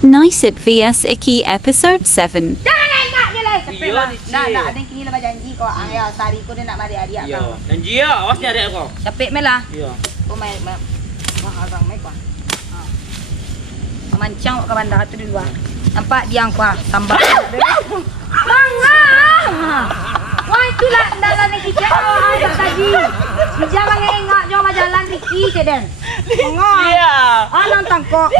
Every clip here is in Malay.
Nice at VS Icky Episode 7. Jangan nak je lah. Iya, Cik. Nak ada yang kini lepas janji kau. Ya, sehari kau dia nak mari adik Ya, kau. janji ya, awas ni adik kau. Capek melah. Ya. Kau main wah abang mai kau. Mancang ke bandar tu di luar. Nampak dia kau tambah. Mangga. Wah itulah dalam ni kita tadi. Dia mengengak jo jalan Riki ceden. Iya. Alang tangkok.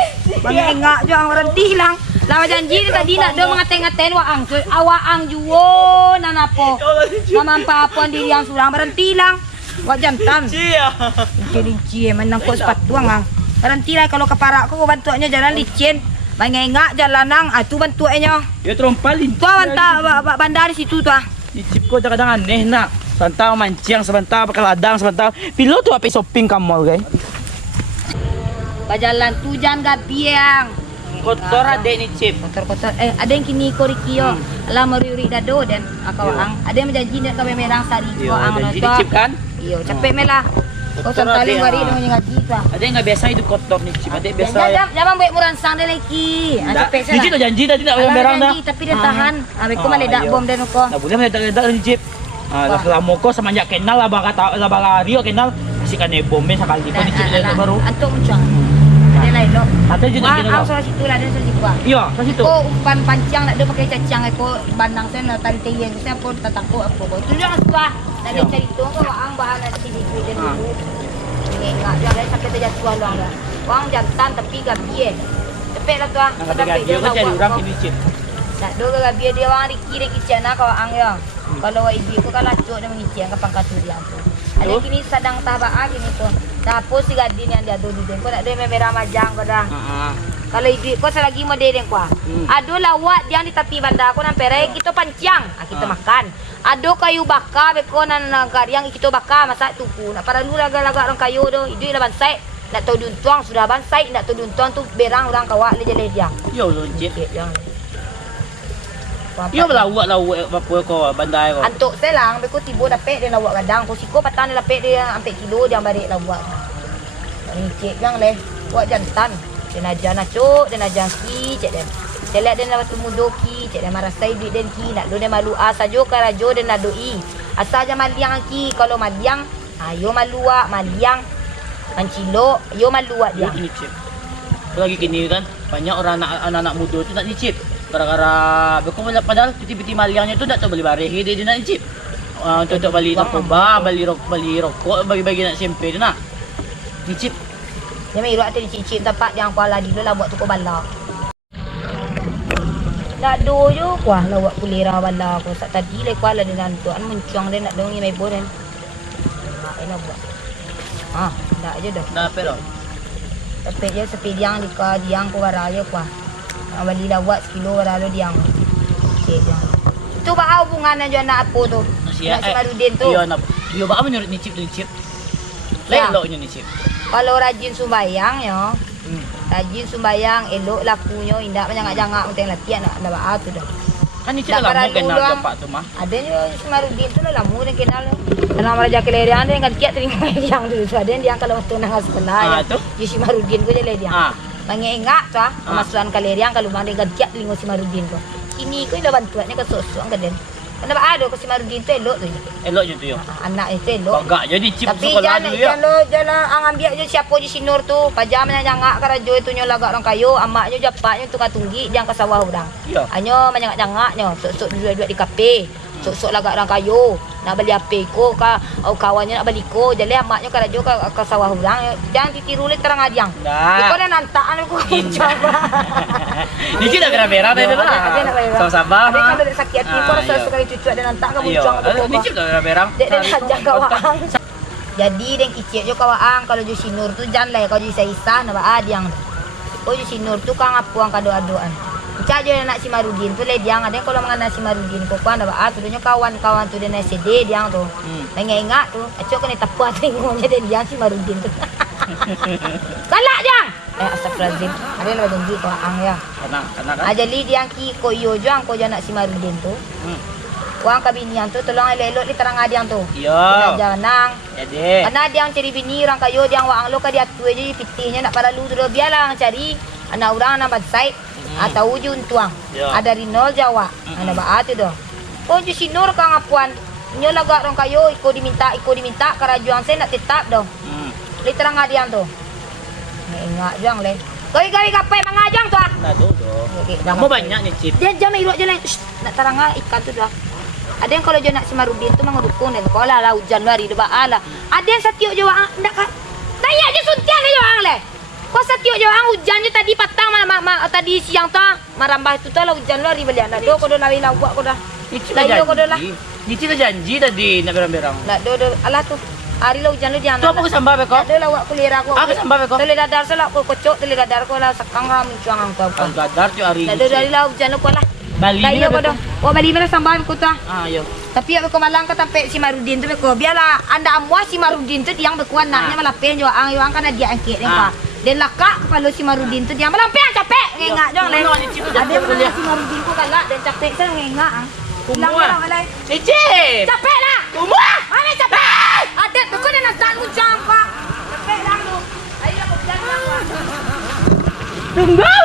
Mengengak jo ang berhenti hilang. Lawa janji dia tadi nak do mengaten-ngaten waang. Awaang juwo nanapo. Mamampapon diri yang surang berhenti hilang. Wak jantan. Iya. Licin menangkut sepatu ang. Berhenti lah kalau keparak ko bantuannya jalan licin. Mengengak jalan ang tu bantuannya. Ya terompalin. Tu bandar di situ tu ah. Icip ko kadang aneh nak. Sebentar mancing, sebentar pakai ladang, sebentar. Pilo tu apa shopping ke mall guys. Bajalan tu jangan gabiang. Kotor adek ni cip. Kotor-kotor. Ada yang kini ko Rikio. Alah mariuri dado dan akawaang. Ada yang menjanji nak kami merang sari ko ang janji no. ni cip kan? Iyo, capek melah. Kau Kotor santaling adek, wari ah. dengan ngaji tu ah. Ada yang nggak biasa itu kotor ni cip. Adek biasa. Jangan buat muransang dia lagi. Capek Ni cip tu janji tadi nak merang dah. Tapi dia tahan. Aku meledak bom dan ko. Tak boleh meledak-ledak ni cip. Dah lama ko semenjak kenal lah bang kata lah bang Rio kenal kasihkan bomnya sekali pun ni cip dia baru. Antuk muncang. Ada lain lo. Ada je nak kena. Ang soal situ lah dan soal situ ah. Iya, kat situ. Ko umpan pancang nak dia pakai cacang aku bandang saya nak tali tayang saya pun tak takut apa ko. Tu jangan suah. Tak ada cerita ko ang bahan ada sini dia dulu. Enggak dia ada sampai terjatuh luang dah. Wang jantan tapi gabian. Cepet lah tu ah. Nak kata dia kan cari orang kini cip. Nak do gabian dia wang Riki cana kau ang ya. Kalau wak ibu ko kalau cuk dia mengicang ke pangkat tu dia. Ada kini sedang tabaa gini ko. Dapur si gadin yang dia adu di den. Ko nak dia merah majang ko dah. Kalau ibu ko selagi mau dedeng ko. Ado lawak dia di tepi bandar ko nampai rai kita pancang. Kita makan. Ado kayu bakar beko nan yang kita bakar masak tuku. Nak para lu laga-laga orang kayu tu. Idu lah bansai. Nak tahu duntuang sudah bansai. Nak tahu duntuang tu berang orang kawak le jale dia. Yo lo cip. Jangan. Yo lawak apa kau bandai kau. Antuk selang beko tibo dapat dia lawak gadang. Ko siko patan dia dapat dia sampai kilo dia balik lawak. Ni cik yang leh. Buat jantan. Dia nak jana cuk, dia nak jangki cik dia. Dia lihat dia nak batu mudoki, cik dia marah sai duit den ki, nak do dia malu asajo karajo dia nak doi. Asa aja maliang ki, kalau maliang, ayo maluak, maliang. Mancilo, yo maluak dia. Ini cip. Lagi kini kan banyak orang anak-anak muda tu nak nyicip. Gara-gara beko padahal piti-piti maliangnya tu tak tahu beli bareh dia nak nyicip. Untuk beli narkoba, beli rokok, bagi-bagi nak sempe tu nak. Nyicip. Dia mai ruak tu dicicip tempat yang kuala dulu lah buat toko bala. Nak do je kuah lah buat kulira bala aku. Sat tadi le kuala dia nantu an muncang dia nak dongi mai boren. Nak enak buat. Dak je dah. Dah apa dah? Tapi je sepi diang di ka diang ko waraya kuah. Nak beli lah buat sekilo waralo diang. Cik je. Tu ba hubungan aja nak apa tu? Nak Simarudin tu. Iya nak. Yo ba menyuruh nyicip nyicip. Leloknya nyicip. Kalau rajin sembahyang ya. Rajin sembahyang, elok lakunya, indak menjangak-jangak macam latihan nak bawa tu dah. Kan ni cerita lama kenal Japak tu mah. Ada ni Simarudin tu lah lama dia kenal. Dalam Raja Kelerian dia kan kiat terima yang dulu. So ada dia kalau waktu nang sekolah ya. Di Simarudin ko jale dia. Mangengak tu masukan Kelerian kalau mang dia kan kiat telingo Simarudin ko. Ini ko dah bantuannya ke sok-sok kan den. Kenapa ada ko Simarudin tu elok tu. Elok je tu yo. Anak itu elok. Bagak jadi cip tapi sekolah tu ya. jangan ang ambil je siapa je sinur tu. Pajam menjangak karajo itu nyo lagak orang kayu, amaknya japaknya tukar tunggi jangan ke sawah orang. Ya. Anyo menjangak-jangaknya, sok-sok duduk di kafe. Sok-sok lagak orang kayu, nak beli ape ko ka kawannya nak beli ko, jadi amaknya karajo ke sawah orang. Jangan ditiru le terang adiang. Iko dah nantaan aku coba. Ni kita kira-kira tadi lah. Sama-sama. Ada kalau sakit hati ko rasa sekali cucu ada nantak ke bucang aku. Ni kita kira-kira. Dek saja kawaang. Jadi den kicik jo kawaang kalau jo sinur tu jan lah kalau jo isa-isa na ba adiang. Ko jo sinur tu kang apuang kado-adoan. Cak jo nak Simarudin tu le diang ada kalau mangana Simarudin ko kan ba tu nya kawan-kawan tu den SD diang tu. Engak tu. Acok kena tapua tengoknya den diang Simarudin tu. Galak jang. Astagfirullahalazim. Ada lah janji kawaang ya. Kanak kan. Jadi diang ki ko yo jang ko nak Simarudin tu. Wang kabinian tu tolong elok di terang adiang tu. Iya. Janang. Jadi. Karena diang cari bini orang kayu diang wang lo ka dia tu aja pitihnya nak pada lu tu biarlah cari anak orang nak bansai. Atau ujung tuang. Ya. Ada di nol Jawa. Ana ba atu do. Oh ju sinur ka ngapuan. Nyo laga rong kayo iko diminta karajuang saya nak tetap do. Literang ngadiang tu. Ngak jang le. Gawi-gawi kapai mangajang tu ah. Nah, tuh. Mau banyak nih, Cip. Dia jam ilu aja lah. Nak terang ikan tu dah. Ada yang kalau dia nak Simarudin tu mengurukun dan kalau lah hujan hari deba ala. Ada yang setiap jawang ndak kan. Tanya je suntian aja jawang le. Kau setiap jawang hujan je tadi patang tadi siang tu marambah itu tu lah hujan hari beli anak. Do kau dah lawi buat kau dah. Layo kau dah lah. Di sini janji tadi nak berang-berang. Nak do alah tu. Hari lah hujan lu jangan. Tu apa kesambah beko? Ada lah wak kulira aku. Apa kesambah beko? Tele dadar salah aku kocok tele dadar aku lah sekang ram cuang ang tau. Ang gadar tu hari Nak do dari lah hujan lu lah. Bali Layo ni kau dah. Oh bali mana sambal aku tu. Ah, yo. Tapi aku malang ke sampai Simarudin tu beko. Biarlah anda amuah Simarudin tu yang bekuan naknya malapen jo ang yo ang kan dia angket ni pa. Dan laka kalau Simarudin tu dia malapen capek ngengak jong le. Ada mana Simarudin ku galak dan capek saya ngengak ang. Hilang orang alai. Cicip. Capek lah. Kumah. Mana capek? Adet beku dia nak tak hujan pak. Capek dah tu. Ayo aku jalan pak. Tunggu.